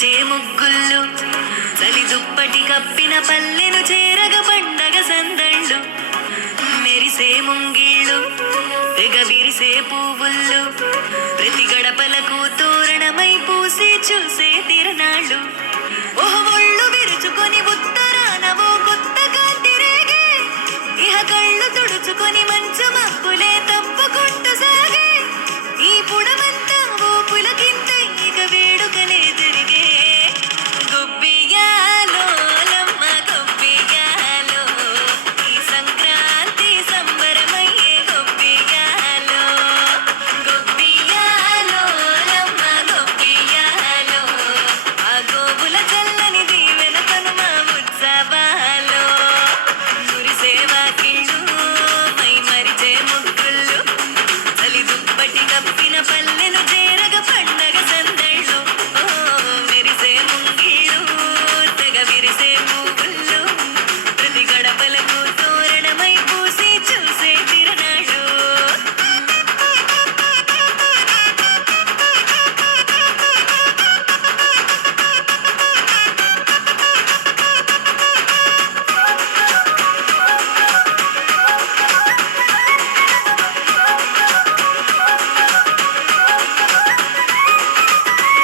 మెరిచే ముగ్గుళ్ళు చలి దుప్పటి కప్పిన పల్లెను చేరగ పండగ సందళ్ళు మెరిసే ముంగిళ్ళు తెగ విరిసే పువ్వుళ్ళు ప్రతి గడపలకు తోరణమై పూసి చూసే తిరణాళ్ళు ఒళ్ళు విరుచుకొని ఉత్తరానవో కొత్త కాంతి రేగే ఇహ కళ్ళు తుడుచుకొని మంచు మబ్బులే తప్పుకుంటూ సాగే ఈ పుడమంతా ఓ పులకింత ఇక వేడుకనే జరిగే గొబ్బియాలో లమ్మ గొబ్బియాలో ఈ సంక్రాంతి సంబరమయ్యే గొబ్బియాలో గొబ్బియాలో లమ్మ గొబ్బియాలో ఆ గోవుల చల్లని దీవెన కనుమ ఉత్సవాలో మురిసే వాకిళ్ళు మై మరిచే ముగ్గుళ్ళు చలి దుప్పటి కప్పిన పల్లెను చేరగ పండగ సందళ్ళు మెరిసే ముంగిళ్ళు తెగ విరిసే పువ్వుళ్ళు ప్రతి గడపలకు తోరణమై పూసి చూసే తిరణాళ్ళు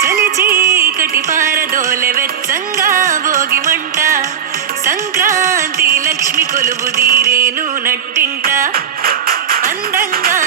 చలి చీకటి పారదోలె వెచ్చంగా భోగి మంట సంక్రాంతి లక్ష్మి కొలువు దీరేను నట్టింట అందంగా